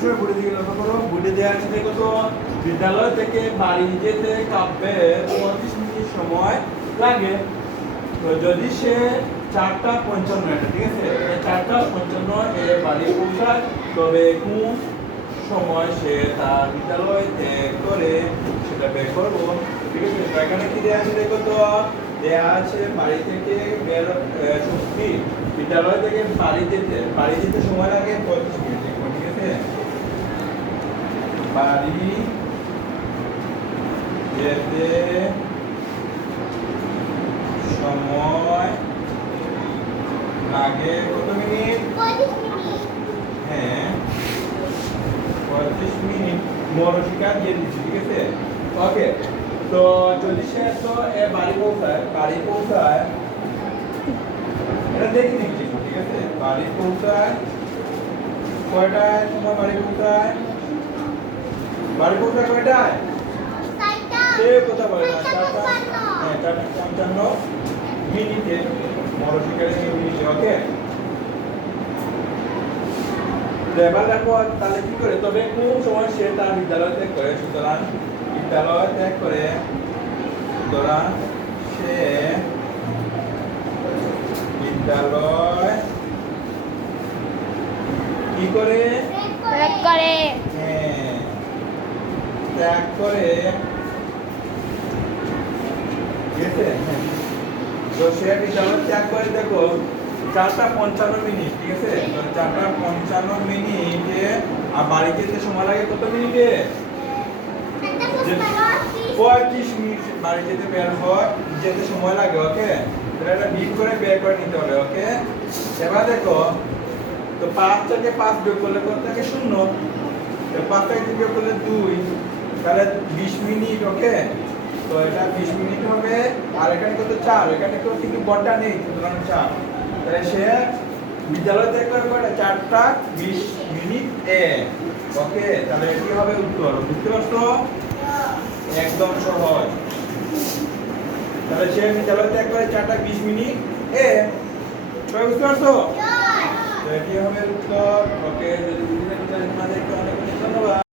সময় বুড়ি দিকে লক্ষ্য করো। বুড়ি দেওয়া আছে দেখো তো, বিদ্যালয় থেকে বাড়ি যেতে কাব্যের পঁচিশ মিনিট সময় লাগে। তো যদি সে চারটা পঞ্চান্ন এটা ঠিক আছে? চারটা পঞ্চান্ন এ বাড়ি পৌঁছায়, তবে কোন সময় সে তার বিদ্যালয় ত্যাগ করে সেটা বের করব, ঠিক আছে? এখানে কি দেওয়া আছে দেখো তো? দেওয়া আছে বাড়ি থেকে বের শক্তি বিদ্যালয় থেকে বাড়ি যেতে বাড়ি যেতে সময় লাগে পঁচিশ মিনিট লিখব, ঠিক আছে বাড়ি। যেতে সময় লাগে কত মিনিট? হ্যাঁ। পঁয়ত্রিশ মিনিট। মরশিকা দিয়ে দিচ্ছি ঠিক আছে? ওকে তো যদি সে তো এ বাড়ি পৌঁছায় বাড়ি পৌঁছায়। এটা দেখি নিচ্ছি ঠিক আছে? বাড়ি পৌঁছায়। কয়টায় সময় বাড়ি পৌঁছায়? বাড়ি পৌঁছায় কয়টায় সে কথা বলে? না চারটা? হ্যাঁ চারটা পঞ্চান্ন। মিনিটে মরশিকারে মিনিটে ওকে? এবার দেখো তাহলে কি করে? তবে কোন সময় সে তার বিদ্যালয় ত্যাগ করে? সুতরাং বিদ্যালয় ত্যাগ করে সুতরাং সে বিদ্যালয় কি করে হ্যাঁ, ত্যাগ করে ত্যাগ করে দেখো, চারটা পঞ্চান্ন মিনিট, ঠিক আছে? চারটা পঞ্চান্ন মিনিটে, আর বাড়ি যেতে সময় লাগে কত মিনিটে? পঁয়ত্রিশ মিনিট বাড়ি যেতে বের হয় যেতে সময় লাগে, ওকে? এটা বিট করে বের করে নিতে হবে, ওকে? এবার দেখো, তো পাঁচ থেকে পাঁচ বিয়োগ করলে কত থাকে? শূন্য। পাঁচ থেকে বিয়োগ করলে দুই। তাহলে বিশ মিনিট ওকে? তো এটা বিশ মিনিট হবে আর এখানে কত চার এখানে কেউ কিন্তু বড্ডা নেই সুতরাং চার তাহলে সে বিদ্যালয় থেকে করে করে চারটা বিশ মিনিট এ। ওকে তাহলে এটি হবে উত্তর? বুঝতে পারছ? একদম সহজ। তাহলে সে বিদ্যালয় ত্যাগ করে চারটা বিশ মিনিট এ। সবাই বুঝতে পারছ? তো এটি হবে উত্তর? ওকে